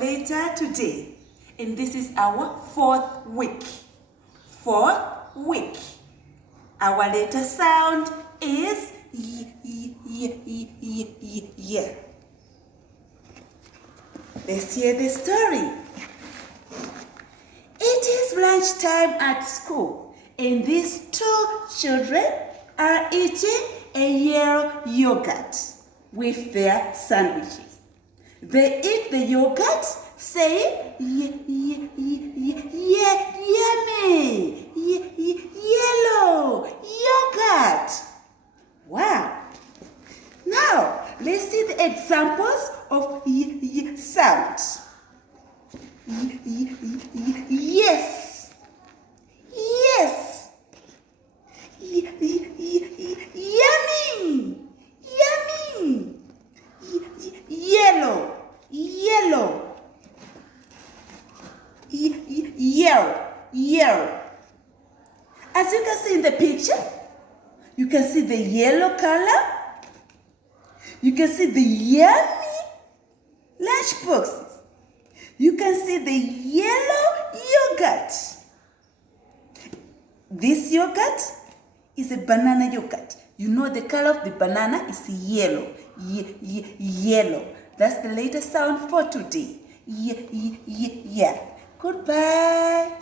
letter today. And this is our fourth week. Fourth week. Our letter sound is y. Let's hear the story. It is lunchtime at school, and these two children are eating a yellow yogurt with their sandwiches. They eat the yogurt, saying, yummy, yellow yogurt. Wow. Now, let's see the examples of sounds. Yes. Yes. Yummy. Yummy. Yellow. Yellow. Yellow. As you can see in the picture, you can see the yellow color. You can see the yummy lunch boxes. You can see the yellow yogurt. This yogurt is a banana yogurt. You know the color of the banana is yellow. Yellow. That's the latest sound for today. Yeah. Goodbye.